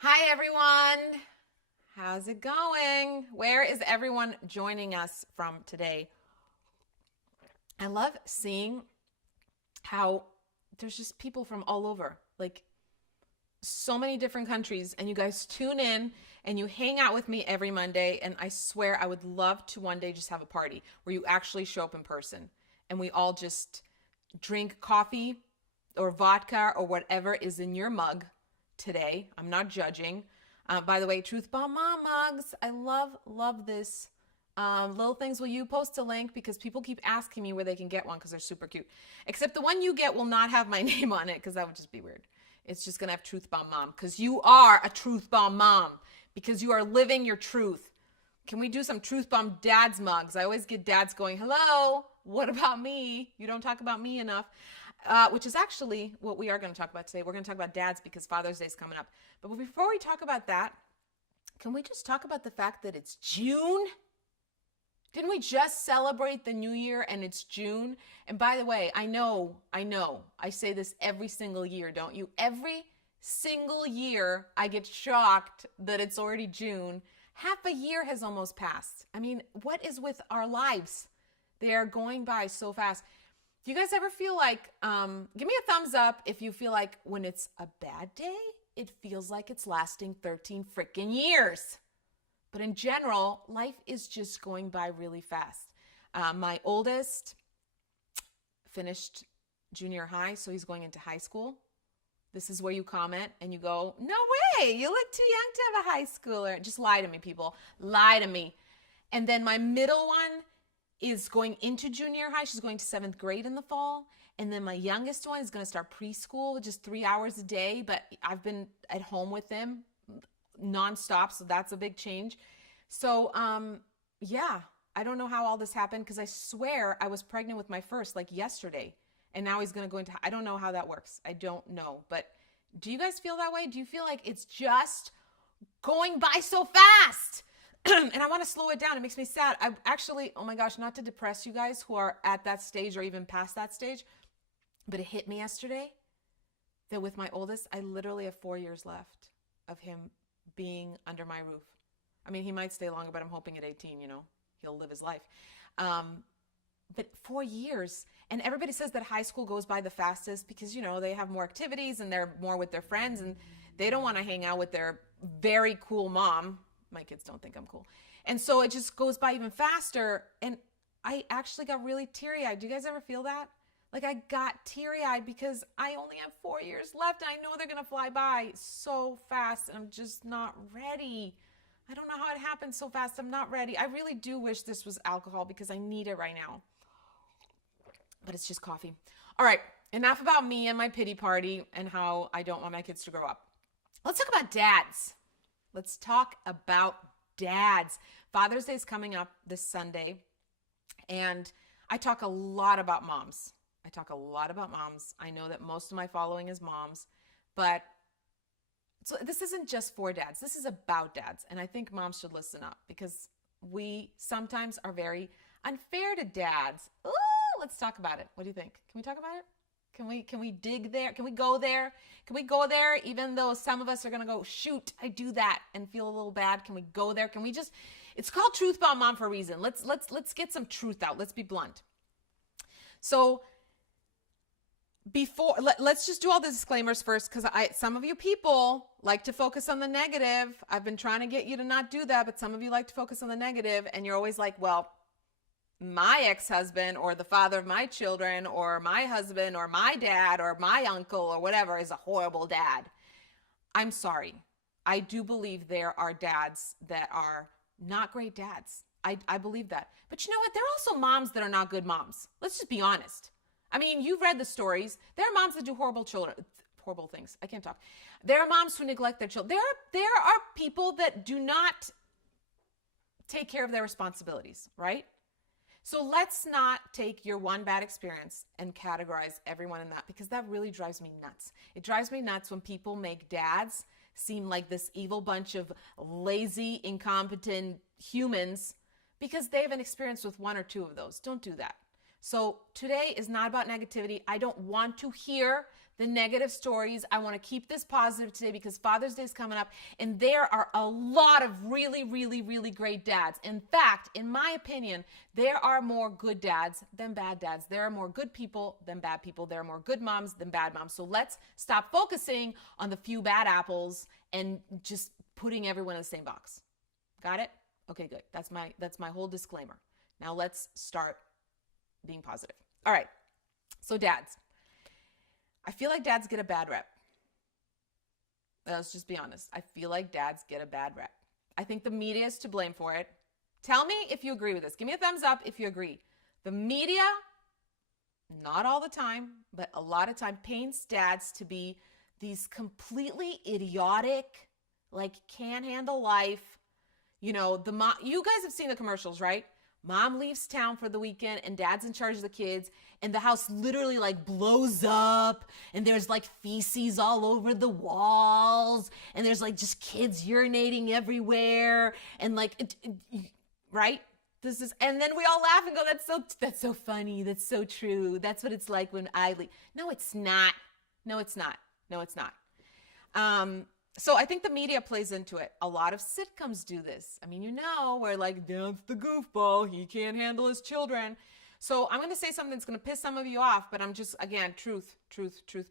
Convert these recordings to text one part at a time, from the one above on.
Hi, everyone. How's it going? Where is everyone joining us from today? I love seeing how there's just people from all over, like so many different countries, and you guys tune in and you hang out with me every Monday. And I swear I would love to one day just have a party where you actually show up in person and we all just drink coffee or vodka or whatever is in your mug today. I'm not judging. By the way, Truth Bomb Mom mugs. I love this. Little things, will you post a link? Because people keep asking me where they can get one because they're super cute. Except the one you get will not have my name on it because that would just be weird. It's just going to have Truth Bomb Mom because you are a Truth Bomb Mom because you are living your truth. Can we do some Truth Bomb Dads mugs? I always get dads going, hello, what about me? You don't talk about me enough. Which is actually what we are going to talk about today. We're going to talk about dads because Father's Day is coming up. But before we talk about that, can we just talk about the fact that it's June? Didn't we just celebrate the new year and it's June? And by the way, I know, I say this every single year, don't you? Every single year I get shocked that it's already June. Half a year has almost passed. I mean, what is with our lives? They are going by so fast. Do you guys ever feel like, give me a thumbs up if you feel like when it's a bad day, it feels like it's lasting 13 freaking years. But in general, life is just going by really fast. My oldest finished junior high, so he's going into high school. This is where you comment and you go, no way, you look too young to have a high schooler. Just lie to me, people. Lie to me. And then my middle one is going into junior high. She's going to 7th grade in the fall. And then my youngest one is going to start preschool, just 3 hours a day. But I've been at home with them nonstop, so that's a big change. So, yeah, I don't know how all this happened because I swear I was pregnant with my first like yesterday. And now he's going to go into, I don't know how that works. I don't know. But do you guys feel that way? Do you feel like it's just going by so fast? And I want to slow it down. It makes me sad. I actually, oh my gosh, not to depress you guys who are at that stage or even past that stage, but it hit me yesterday that with my oldest, I literally have 4 years left of him being under my roof. I mean, he might stay longer, but I'm hoping at 18, he'll live his life. But 4 years, and everybody says that high school goes by the fastest because, they have more activities and they're more with their friends and they don't want to hang out with their very cool mom. My kids don't think I'm cool. And so it just goes by even faster. And I actually got really teary-eyed. Do you guys ever feel that? Like I got teary-eyed because I only have 4 years left. And I know they're going to fly by so fast. And I'm just not ready. I don't know how it happened so fast. I'm not ready. I really do wish this was alcohol because I need it right now. But it's just coffee. All right. Enough about me and my pity party and how I don't want my kids to grow up. Let's talk about dads. Let's talk about dads. Father's Day is coming up this Sunday, and I talk a lot about moms. I know that most of my following is moms, but so this isn't just for dads. This is about dads, and I think moms should listen up because we sometimes are very unfair to dads. Ooh, let's talk about it. What do you think? Can we talk about it? Can we dig there? Can we go there? Can we go there even though some of us are going to go, shoot, I do that and feel a little bad? Can we go there? Can we just, it's called Truth Bomb Mom for a reason. Let's get some truth out. Let's be blunt. So let's just do all the disclaimers first because some of you people like to focus on the negative. I've been trying to get you to not do that, but some of you like to focus on the negative and you're always like, well, my ex-husband or the father of my children or my husband or my dad or my uncle or whatever is a horrible dad. I'm sorry. I do believe there are dads that are not great dads. I believe that. But you know what? There are also moms that are not good moms. Let's just be honest. I mean, you've read the stories. There are moms that do horrible things. I can't talk. There are moms who neglect their children. There are people that do not take care of their responsibilities, right? So let's not take your one bad experience and categorize everyone in that because that really drives me nuts. It drives me nuts when people make dads seem like this evil bunch of lazy, incompetent humans because they have an experience with one or two of those. Don't do that. So today is not about negativity. I don't want to hear the negative stories. I want to keep this positive today because Father's Day is coming up, and there are a lot of really, really, really great dads. In fact, in my opinion, there are more good dads than bad dads. There are more good people than bad people. There are more good moms than bad moms. So let's stop focusing on the few bad apples and just putting everyone in the same box. Got it? Okay, good. That's my whole disclaimer. Now let's start being positive. All right. So dads, I feel like dads get a bad rep. Let's just be honest. I feel like dads get a bad rep. I think the media is to blame for it. Tell me if you agree with this. Give me a thumbs up if you agree. The media, not all the time, but a lot of time, paints dads to be these completely idiotic, like can't handle life. You know, the mom, you guys have seen the commercials, right? Mom leaves town for the weekend and dad's in charge of the kids, and the house literally like blows up, and there's like feces all over the walls, and there's like just kids urinating everywhere, and like right? This is, and then we all laugh and go, that's so funny, that's so true, that's what it's like when I leave. No, it's not. No, it's not. No, it's not. So I think the media plays into it. A lot of sitcoms do this. I mean, you know, where like, that's the goofball, he can't handle his children. So I'm going to say something that's going to piss some of you off, but I'm just, again, truth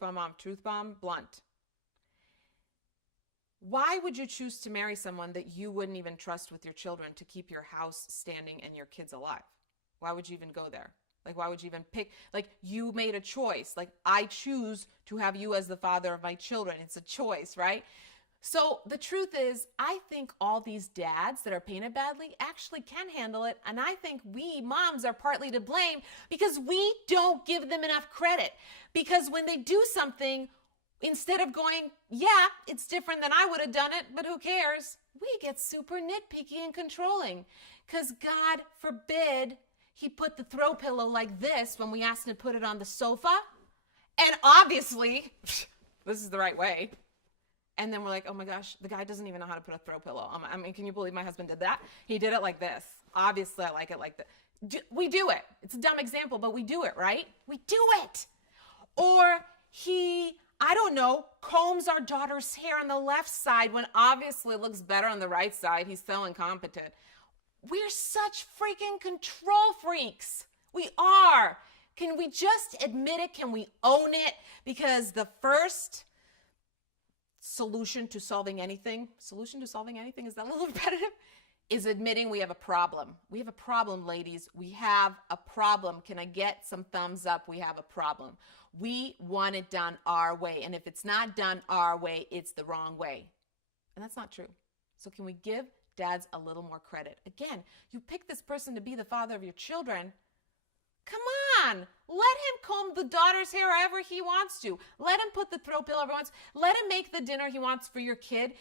bomb mom, truth bomb blunt. Why would you choose to marry someone that you wouldn't even trust with your children to keep your house standing and your kids alive? Why would you even go there? Like, why would you even pick? Like, you made a choice. Like, I choose to have you as the father of my children. It's a choice, right? So the truth is, I think all these dads that are painted badly actually can handle it. And I think we moms are partly to blame because we don't give them enough credit. Because when they do something, instead of going, yeah, it's different than I would have done it, but who cares? We get super nitpicky and controlling. Because God forbid he put the throw pillow like this when we asked him to put it on the sofa. And obviously, this is the right way. And then we're like, oh my gosh, the guy doesn't even know how to put a throw pillow. I mean, can you believe my husband did that? He did it like this. Obviously, I like it like that. We do it. It's a dumb example, but we do it, right? We do it. Or he, I don't know, combs our daughter's hair on the left side when obviously it looks better on the right side. He's so incompetent. We're such freaking control freaks. We are. Can we just admit it? Can we own it? Because the first solution to solving anything, is that a little repetitive? Is admitting we have a problem. We have a problem, ladies. We have a problem. Can I get some thumbs up? We have a problem. We want it done our way. And if it's not done our way, it's the wrong way. And that's not true. So can we give dads a little more credit? Again, you pick this person to be the father of your children. Come on, let him comb the daughter's hair however he wants to. Let him put the throw pillow he wants. Let him make the dinner he wants for your kid.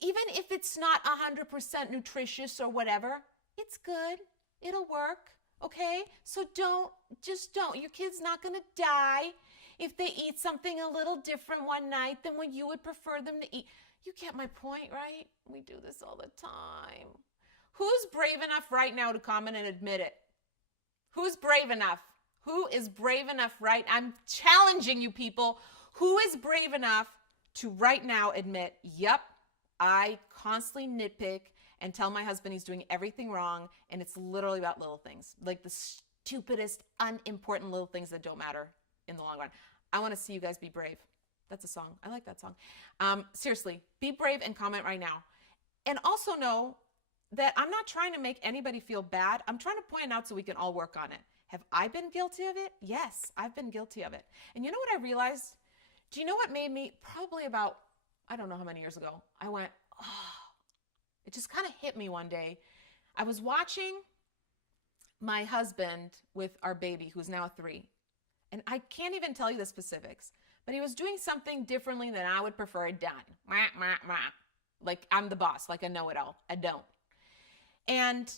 Even if it's not 100% nutritious or whatever, it's good. It'll work, okay? So don't. Your kid's not going to die if they eat something a little different one night than what you would prefer them to eat. You get my point, right? We do this all the time. Who's brave enough right now to comment and admit it? Who's brave enough? Who is brave enough, right? I'm challenging you people. Who is brave enough to right now admit, yep, I constantly nitpick and tell my husband he's doing everything wrong, and it's literally about little things, like the stupidest, unimportant little things that don't matter in the long run. I want to see you guys be brave. That's a song. I like that song. Seriously, be brave and comment right now. And also know that I'm not trying to make anybody feel bad. I'm trying to point it out so we can all work on it. Have I been guilty of it? Yes, I've been guilty of it. And you know what I realized? Do you know what made me, probably about, I don't know how many years ago, I went, oh, it just kind of hit me one day. I was watching my husband with our baby, who's now 3. And I can't even tell you the specifics, but he was doing something differently than I would prefer it done. Like I'm the boss, like I know it all. I don't. And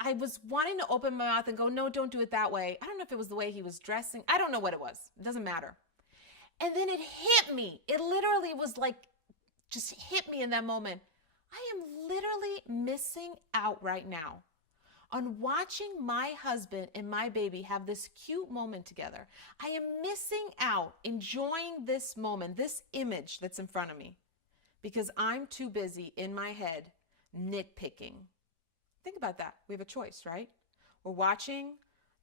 I was wanting to open my mouth and go, no, don't do it that way. I don't know if it was the way he was dressing. I don't know what it was. It doesn't matter. And then it hit me. It literally was like, just hit me in that moment. I am literally missing out right now on watching my husband and my baby have this cute moment together. I am missing out enjoying this moment, this image that's in front of me, because I'm too busy in my head nitpicking. Think about that. We have a choice, right? We're watching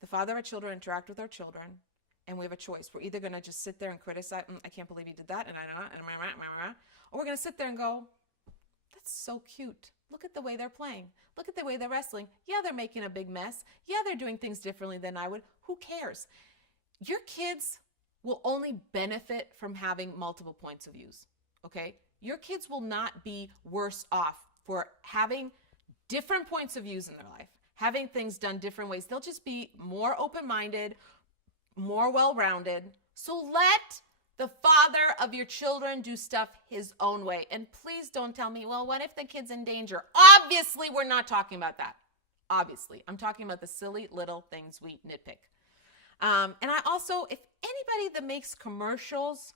the father of our children interact with our children, and we have a choice. We're either going to just sit there and criticize, I can't believe you did that, or we're going to sit there and go, that's so cute. Look at the way they're playing. Look at the way they're wrestling. Yeah, they're making a big mess. Yeah, they're doing things differently than I would. Who cares? Your kids will only benefit from having multiple points of views, okay? Your kids will not be worse off for having different points of views in their life, having things done different ways. They'll just be more open-minded, more well-rounded. So let the father of your children do stuff his own way. And please don't tell me, well, what if the kid's in danger? Obviously, we're not talking about that. Obviously, I'm talking about the silly little things we nitpick. And I also, if anybody that makes commercials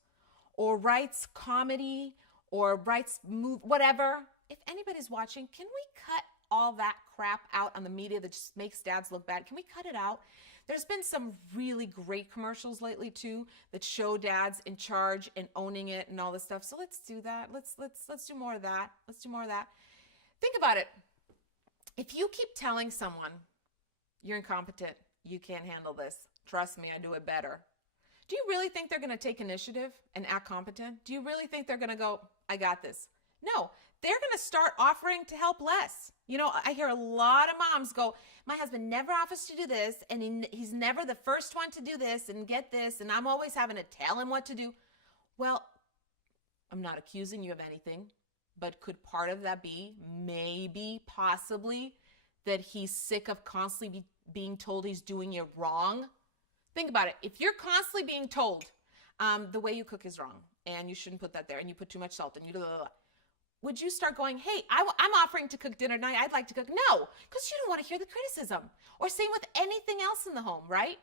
or writes comedy or writes whatever, if anybody's watching, can we cut all that crap out on the media that just makes dads look bad? Can we cut it out? There's been some really great commercials lately too that show dads in charge and owning it and all this stuff. So let's do that. Let's do more of that. Let's do more of that. Think about it. If you keep telling someone you're incompetent, you can't handle this, trust me, I do it better. Do you really think they're going to take initiative and act competent? Do you really think they're going to go, I got this? No, they're going to start offering to help less. You know, I hear a lot of moms go, my husband never offers to do this, and he's never the first one to do this and get this, and I'm always having to tell him what to do. Well, I'm not accusing you of anything, but could part of that be maybe, possibly, that he's sick of constantly being told he's doing it wrong? Think about it. If you're constantly being told the way you cook is wrong, and you shouldn't put that there, and you put too much salt, and you would you start going, hey, I'm offering to cook dinner tonight, I'd like to cook? No, because you don't want to hear the criticism. Or same with anything else in the home, right?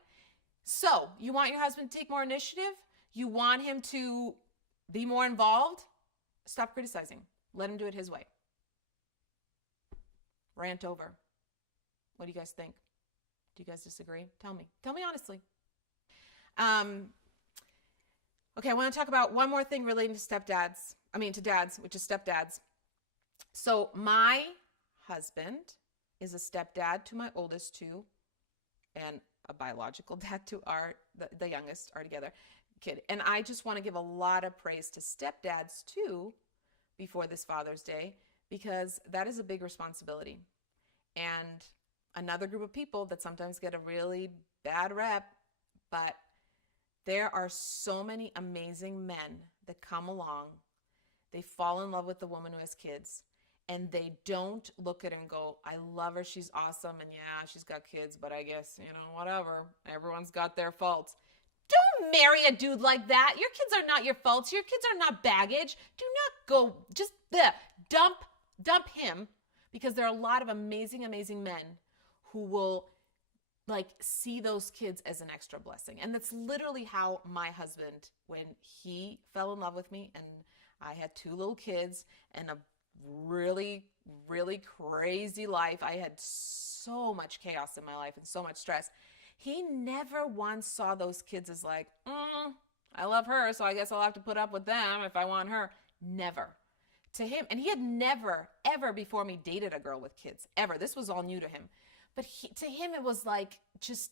So you want your husband to take more initiative? You want him to be more involved? Stop criticizing. Let him do it his way. Rant over. What do you guys think? Do you guys disagree? Tell me. Tell me honestly. Okay, I want to talk about one more thing relating to dads, which is stepdads. So my husband is a stepdad to my oldest two, and a biological dad to the youngest, are together kid. And I just want to give a lot of praise to stepdads too before this Father's Day, because that is a big responsibility. And another group of people that sometimes get a really bad rep, but there are so many amazing men that come along. They fall in love with the woman who has kids, and they don't look at her and go, I love her, she's awesome, and yeah, she's got kids, but I guess, whatever. Everyone's got their faults. Don't marry a dude like that. Your kids are not your faults. Your kids are not baggage. Do not go, just dump him, because there are a lot of amazing, amazing men who will see those kids as an extra blessing. And that's literally how my husband, when he fell in love with me and I had two little kids and a really, really crazy life. I had so much chaos in my life and so much stress. He never once saw those kids as I love her, so I guess I'll have to put up with them if I want her. Never. To him, and he had never, ever before me dated a girl with kids, ever. This was all new to him. But to him, it was just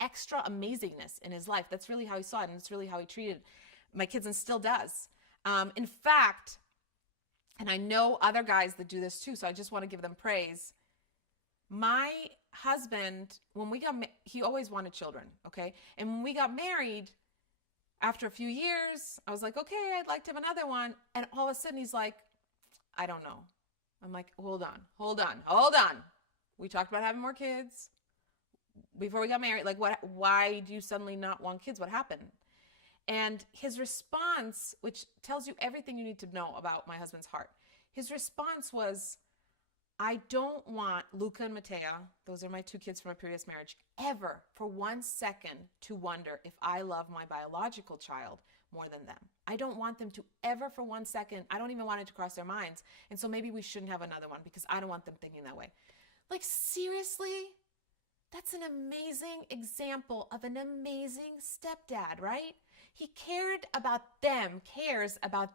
extra amazingness in his life. That's really how he saw it, and it's really how he treated my kids, and still does. In fact, and I know other guys that do this too, so I just want to give them praise. My husband, when we got he always wanted children, okay? And when we got married, after a few years, I was like, okay, I'd like to have another one. And all of a sudden, he's like, I don't know. I'm like, hold on. We talked about having more kids before we got married. Why do you suddenly not want kids? What happened? And his response, which tells you everything you need to know about my husband's heart, his response was, I don't want Luca and Matea, those are my two kids from a previous marriage, ever for 1 second to wonder if I love my biological child more than them. I don't want them to ever for 1 second, I don't even want it to cross their minds. And so maybe we shouldn't have another one, because I don't want them thinking that way. Like, seriously? That's an amazing example of an amazing stepdad, right? He cares about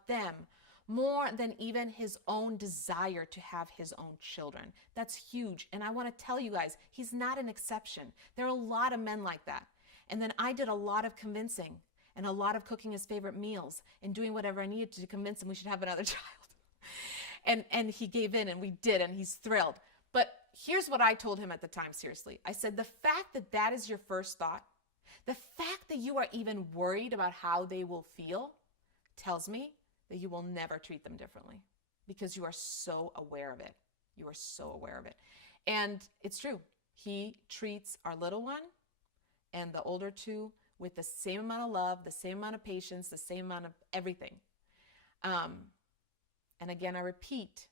them more than even his own desire to have his own children. That's huge. And I want to tell you guys, he's not an exception. There are a lot of men like that. And then I did a lot of convincing and a lot of cooking his favorite meals and doing whatever I needed to convince him we should have another child. And he gave in, and we did, and he's thrilled. But here's what I told him at the time, seriously. I said, the fact that that is your first thought, the fact that you are even worried about how they will feel, tells me that you will never treat them differently, because you are so aware of it. You are so aware of it. And it's true. He treats our little one and the older two with the same amount of love, the same amount of patience, the same amount of everything. And again, I repeat,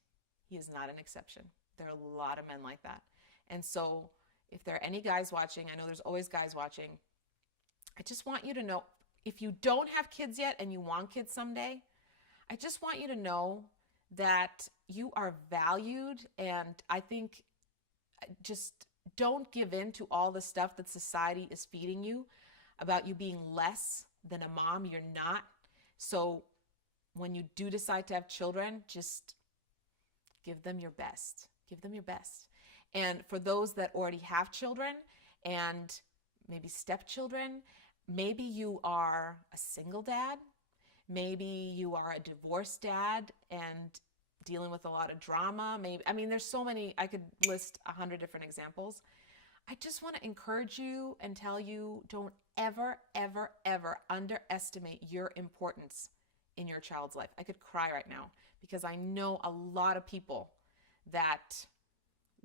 he is not an exception. There are a lot of men like that. And so if there are any guys watching, I know there's always guys watching, I just want you to know, if you don't have kids yet and you want kids someday, I just want you to know that you are valued. And I think just don't give in to all the stuff that society is feeding you about you being less than a mom. You're not. So when you do decide to have children, just give them your best. Give them your best. And for those that already have children and maybe stepchildren, maybe you are a single dad, maybe you are a divorced dad and dealing with a lot of drama. There's so many, I could list 100 different examples. I just want to encourage you and tell you, don't ever, ever, ever underestimate your importance in your child's life. I could cry right now because I know a lot of people that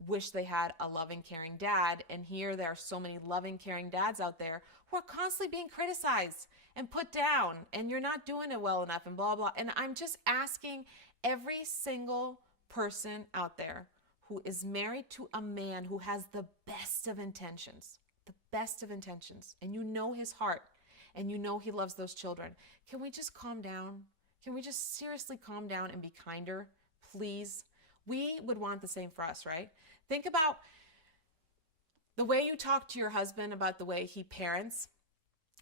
wish they had a loving, caring dad. And here there are so many loving, caring dads out there who are constantly being criticized and put down, and you're not doing it well enough and blah, blah. And I'm just asking every single person out there who is married to a man who has the best of intentions, and you know his heart, and you know he loves those children. Can we just calm down? Can we just seriously calm down and be kinder, please? We would want the same for us, right? Think about the way you talk to your husband about the way he parents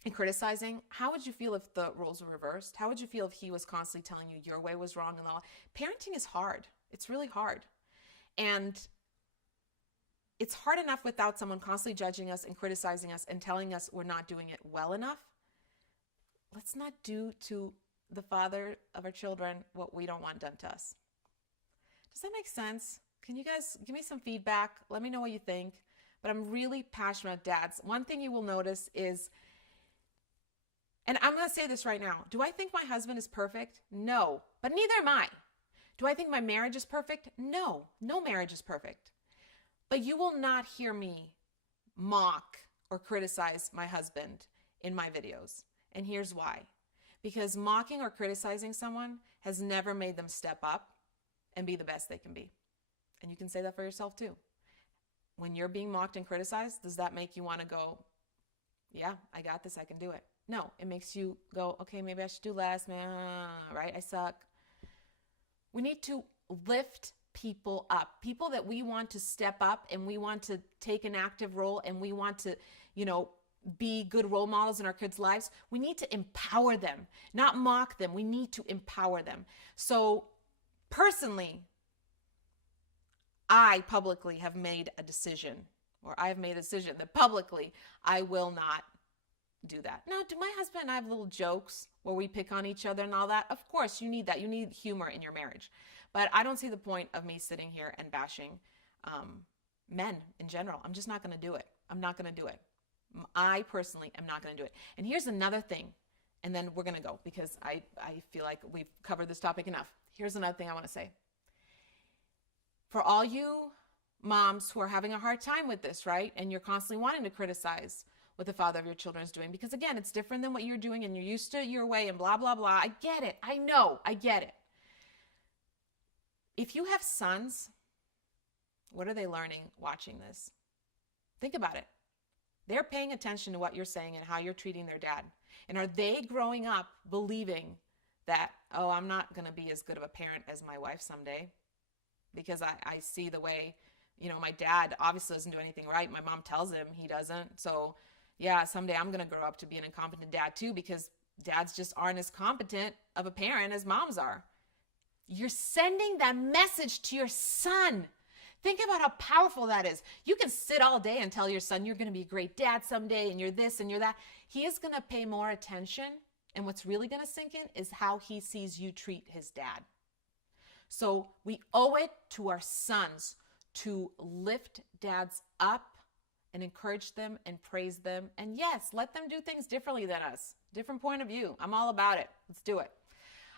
and criticizing. How would you feel if the roles were reversed? How would you feel if he was constantly telling you your way was wrong and all? Parenting is hard. It's really hard. And it's hard enough without someone constantly judging us and criticizing us and telling us we're not doing it well enough. Let's not do to the father of our children what we don't want done to us. Does that make sense? Can you guys give me some feedback? Let me know what you think. But I'm really passionate about dads. One thing you will notice is, and I'm going to say this right now, do I think my husband is perfect? No, but neither am I. Do I think my marriage is perfect? No, no marriage is perfect. But you will not hear me mock or criticize my husband in my videos. And here's why. Because mocking or criticizing someone has never made them step up and be the best they can be. And you can say that for yourself too. When you're being mocked and criticized, does that make you want to go, yeah, I got this, I can do it? No, it makes you go, okay, maybe I should do less, man, right? I suck. We need to lift people up, people that we want to step up and we want to take an active role and we want to, be good role models in our kids' lives. We need to empower them, not mock them. We need to empower them. So personally, I publicly have made a decision, or I've made a decision that publicly I will not do that. Now, do my husband and I have little jokes where we pick on each other and all that? Of course, you need that. You need humor in your marriage. But I don't see the point of me sitting here and bashing men in general. I'm just not going to do it. I'm not going to do it. I personally am not going to do it. And here's another thing, and then we're going to go because I feel like we've covered this topic enough. Here's another thing I want to say. For all you moms who are having a hard time with this, right? And you're constantly wanting to criticize what the father of your children is doing, because again, it's different than what you're doing and you're used to your way and blah, blah, blah. I get it. I know. I get it. If you have sons, what are they learning watching this? Think about it. They're paying attention to what you're saying and how you're treating their dad. And are they growing up believing that, oh, I'm not going to be as good of a parent as my wife someday because I see the way My dad obviously doesn't do anything right. My mom tells him he doesn't. So yeah, someday I'm going to grow up to be an incompetent dad too, because dads just aren't as competent of a parent as moms are. You're sending that message to your son. Think about how powerful that is. You can sit all day and tell your son you're going to be a great dad someday and you're this and you're that. He is going to pay more attention. And what's really going to sink in is how he sees you treat his dad. So we owe it to our sons to lift dads up and encourage them and praise them. And yes, let them do things differently than us. Different point of view. I'm all about it. Let's do it.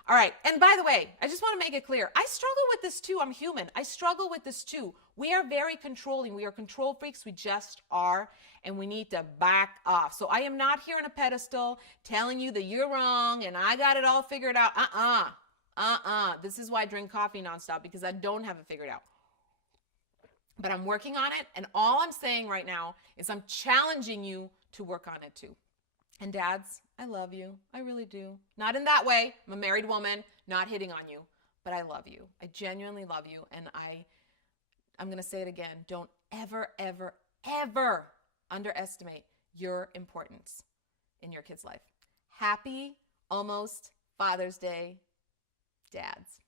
All right. And by the way, I just want to make it clear. I struggle with this too. I'm human. I struggle with this too. We are very controlling. We are control freaks. We just are. And we need to back off. So I am not here on a pedestal telling you that you're wrong and I got it all figured out. This is why I drink coffee nonstop, because I don't have it figured out. But I'm working on it. And all I'm saying right now is I'm challenging you to work on it too. And dads, I love you. I really do. Not in that way. I'm a married woman, not hitting on you, but I love you. I genuinely love you. And I'm going to say it again. Don't ever, ever, ever underestimate your importance in your kid's life. Happy almost Father's Day, dads.